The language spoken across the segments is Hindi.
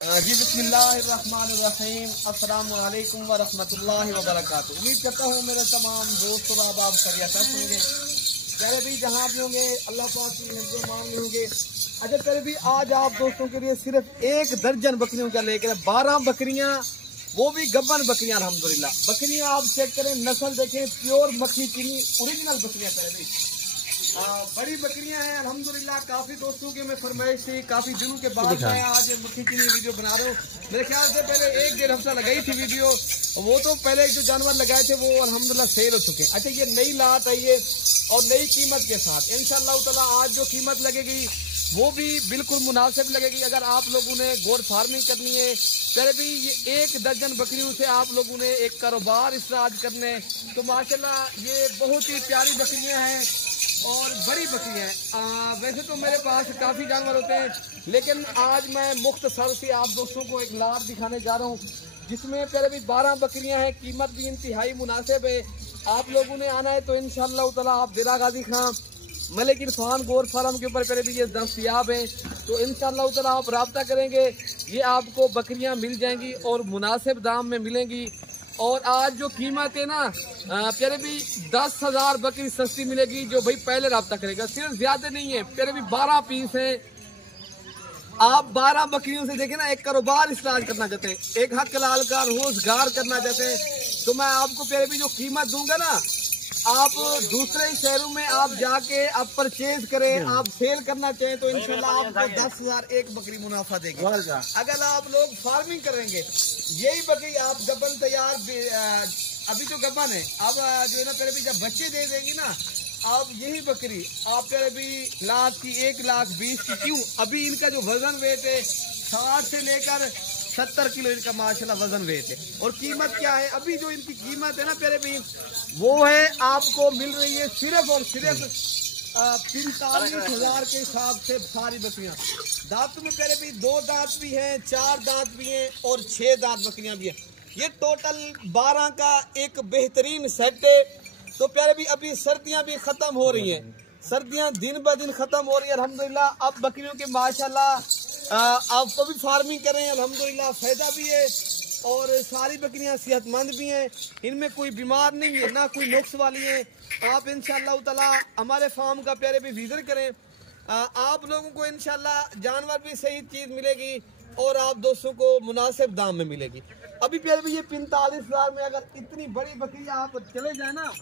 जी बिस्मिल्लाहिर्रहमानिर्रहीम अस्सलाम वालेकुम व रहमतुल्लाहि व बरकातुहू। उम्मीद करता हूँ मेरे तमाम दोस्त और आप खैरियत होंगे। प्यारे भी जहाँ भी होंगे अल्लाह पाक की हिफ्ज़ मान होंगे। अच्छा प्यारे भी आज आप दोस्तों के लिए सिर्फ 1 दर्जन बकरियों का लेकर 12 बकरियाँ, वो भी गब्बन बकरियाँ अल्हम्दुलिल्लाह। बकरियाँ आप चेक करें, नस्ल देखें, प्योर मक्खी चीनी ओरिजिनल बकरियाँ प्यारे भी। बड़ी बकरियां हैं अल्हम्दुलिल्लाह। काफी दोस्तों की मैं फरमाइश थी, काफी दिनों के बाद मैं आज मक्खी चीनी वीडियो बना रहा हूँ। मेरे ख्याल से पहले 1-1.5 हफ्ता लगाई थी वीडियो, वो तो पहले जो जानवर लगाए थे वो अल्हम्दुलिल्लाह सेल हो चुके हैं। अच्छा ये नई लाट है ये और नई कीमत के साथ इंशाअल्लाह ताला आज जो कीमत लगेगी वो भी बिल्कुल मुनासिब लगेगी। अगर आप लोगों ने गोट फार्मिंग करनी है पहले भी ये 1 दर्जन बकरियों से आप लोगों ने एक कारोबार स्टार्ट करने, तो माशाल्लाह ये बहुत ही प्यारी बकरियां हैं और बड़ी बकरियां हैं। वैसे तो मेरे पास काफ़ी जानवर होते हैं, लेकिन आज मैं मुख्तसर से आप दोस्तों को एक लाट दिखाने जा रहा हूँ जिसमें पहले भी 12 बकरियां हैं। कीमत भी इंतहाई मुनासिब है। आप लोगों ने आना है तो इंशाअल्लाह ताला आप दिरा गाजी खां मलिक इरफान गोट फार्म के ऊपर पहले भी ये दस्तयाब हैं, तो इंशाअल्लाह ताला आप रब्ता करेंगे, ये आपको बकरियां मिल जाएंगी और मुनासिब दाम में मिलेंगी। और आज जो कीमत है ना प्यारे भी 10,000 बकरी सस्ती मिलेगी जो भाई पहले रब्ता करेगा। सिर्फ ज्यादा नहीं है प्यारे भी 12 पीस है। आप 12 बकरियों से देखें ना, एक कारोबार स्टार्ट करना चाहते हैं, एक हक लाल का रोजगार करना चाहते हैं, तो मैं आपको प्यारे भी जो कीमत दूंगा ना, आप दूसरे शहरों में आप जाके आप परचेज करें, आप सेल करना चाहें तो इंशाल्लाह आपको 10,000 एक बकरी मुनाफा देगी। अगर आप लोग फार्मिंग करेंगे यही बकरी आप गब्बन तैयार अभी जो गब्बन है अब जो है ना पहले भी जब बच्चे दे देंगी ना, आप यही बकरी आप पहले भी लाख की 1,20,000 की क्यों, अभी इनका जो वजन वेट है 60 से लेकर 70 किलो इनका माशाल्लाह वजन वेट है। और कीमत क्या है, अभी जो इनकी कीमत है ना प्यारे भी वो है आपको मिल रही है सिर्फ और सिर्फ 45,000 के हिसाब से सारी बकरियां। दांत में प्यारे भी 2 दांत भी हैं, 4 दांत भी हैं और 6 दांत बकरियां भी हैं। ये टोटल 12 का एक बेहतरीन सेट है। तो प्यारे भी अभी सर्दियां भी खत्म हो रही हैं, सर्दियां दिन ब दिन खत्म हो रही है अल्हम्दुलिल्लाह। अब बकरियों के माशाल्लाह आप कभी फार्मिंग करें अल्हम्दुलिल्लाह फायदा भी है और सारी बकरियां सेहतमंद भी हैं, इनमें कोई बीमार नहीं है ना कोई नुक्स वाली है। आप इंशाअल्लाह ताला हमारे फार्म का प्यारे भी विजिट करें, आप लोगों को इंशाअल्लाह जानवर भी सही चीज मिलेगी और आप दोस्तों को मुनासिब दाम में मिलेगी। अभी प्यारे भी ये 45,000 में अगर इतनी बड़ी बकरी आप चले जाए ना,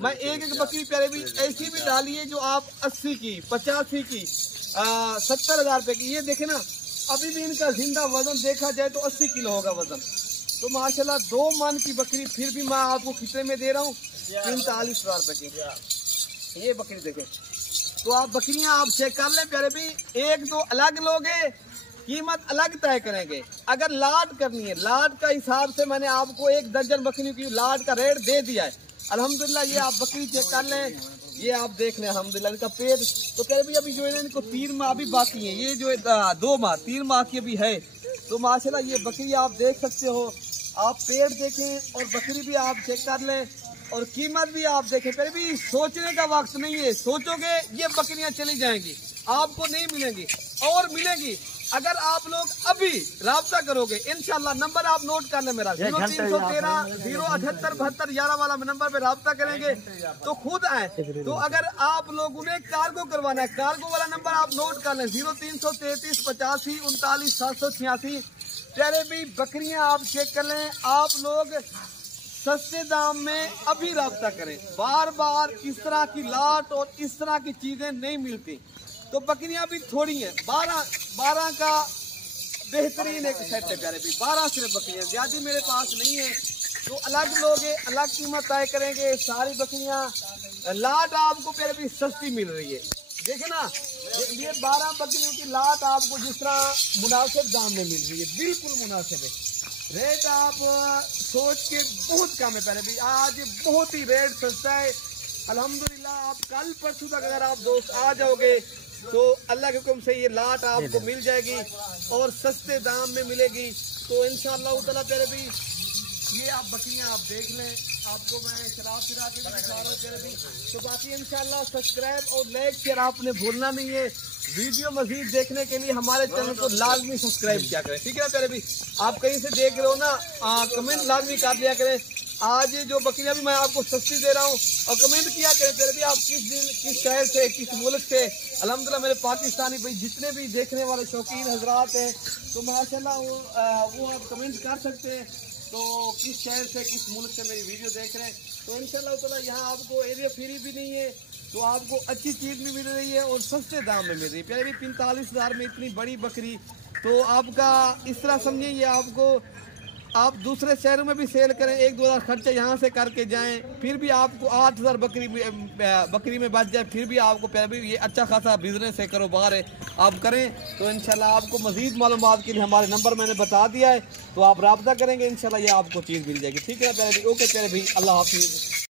मैं एक बकरी प्यारे भी ऐसी भी डाली है जो आप 80 की 85 की 70,000 रुपए की, ये देखे ना अभी भी इनका जिंदा वजन देखा जाए तो 80 किलो होगा वजन। तो माशाल्लाह 2 मन की बकरी फिर भी मैं आपको कितने में दे रहा हूँ, 45,000 रुपए की ये बकरी देखें। तो आप बकरियां आप चेक कर लें प्यारे भी, 1-2 अलग लोगे कीमत अलग तय करेंगे। अगर लाट करनी है लाट का हिसाब से मैंने आपको 1 दर्जन बकरी की लाट का रेट दे दिया है अल्हम्दुलिल्लाह। ये आप बकरी चेक कर लें, ये आप देख लें अल्हम्दुलिल्लाह इनका पेट। तो कह रहे अभी जो है इनको 3 माह अभी बाकी है, ये जो है 2 माह 3 माह की अभी है। तो माशाल्लाह ये बकरी आप देख सकते हो, आप पेट देखें और बकरी भी आप चेक कर लें और कीमत भी आप देखें। फिर भी सोचने का वक्त नहीं है, सोचोगे ये बकरियां चली जाएंगी, आपको नहीं मिलेंगी और मिलेंगी अगर आप लोग अभी राब्ता करोगे इंशाल्लाह। नंबर आप नोट कर लें मेरा 0313 078 72 11 वाला नंबर पे राब्ता करेंगे तो खुद आए। तो अगर आप लोगों ने कार्गो करवाना है, कार्गो वाला नंबर आप नोट कर लें 0333 85 39 786। प्यारे भी बकरियां आप चेक कर लें, आप लोग सस्ते दाम में अभी राब्ता करें। बार बार इस तरह की लाट और इस तरह की चीजें नहीं मिलती, तो बकरियां भी थोड़ी हैं। 12 का बेहतरीन एक सेट है प्यारे भी, 12 सिर्फ बकरियां, ज्यादा मेरे पास नहीं है। तो अलग लोग अलग कीमत तय करेंगे। सारी बकरियां लाट आपको प्यारे भी सस्ती मिल रही है, देखे ना ये 12 बकरियों की लाट आपको जिस तरह मुनासिब दाम में मिल रही है, बिल्कुल मुनासिब है। रेट आप सोच के बहुत कम है प्यारे भी, आज बहुत ही रेट सस्ता है अल्हम्दुलिल्लाह। आप कल परसों तक अगर आप दोस्त आ जाओगे तो अल्लाह के हुक्म से ये लाट आपको मिल जाएगी और सस्ते दाम में मिलेगी। तो इंशाअल्लाह ताला प्यारे भी ये आप बकरियां आप देख लें, आपको मैं शराब पिला के भी दिखा रहा हूँ प्यारे भाई। तो बाकी इंशाल्लाह सब्सक्राइब और लाइक शेयर आपने भूलना नहीं है। वीडियो मजीद देखने के लिए हमारे चैनल को लाजमी सब्सक्राइब किया करें, ठीक है ना प्यारे भाई। आप कहीं से देख रहे हो ना, कमेंट लाजमी कर दिया करें। आज जो बकरियां भी मैं आपको सस्ती दे रहा हूँ, और कमेंट किया करें प्यारे भाई आप किस दिन, किस शहर से, किस मुल्क से। अल्हम्दुलिल्लाह मेरे पाकिस्तानी भाई जितने भी देखने वाले शौकीन हजरात हैं, तो माशाल्लाह वो आप कमेंट कर सकते हैं। तो किस शहर से, किस मुल्क से मेरी वीडियो देख रहे हैं। तो इंशाल्लाह ताला यहाँ आपको एरिया फ्री भी नहीं है, तो आपको अच्छी चीज़ भी मिल रही है और सस्ते दाम में मिल रही है प्यारे भी। 45,000 में इतनी बड़ी बकरी, तो आपका इस तरह समझिए, ये आपको आप दूसरे शहरों में भी सेल करें, 1-2 हज़ार खर्चा यहाँ से करके जाएं, फिर भी आपको 8,000 बकरी में बच जाए, फिर भी आपको प्यारे भी ये अच्छा खासा बिजनेस है, कारोबार है, आप करें। तो इंशाल्लाह आपको मजीद मालूमात के लिए हमारे नंबर मैंने बता दिया है, तो आप रब्ता करेंगे, इंशाल्लाह ये आपको चीज़ मिल जाएगी, ठीक है प्यारे भी। ओके प्यारे भी, अल्लाह हाफिज़।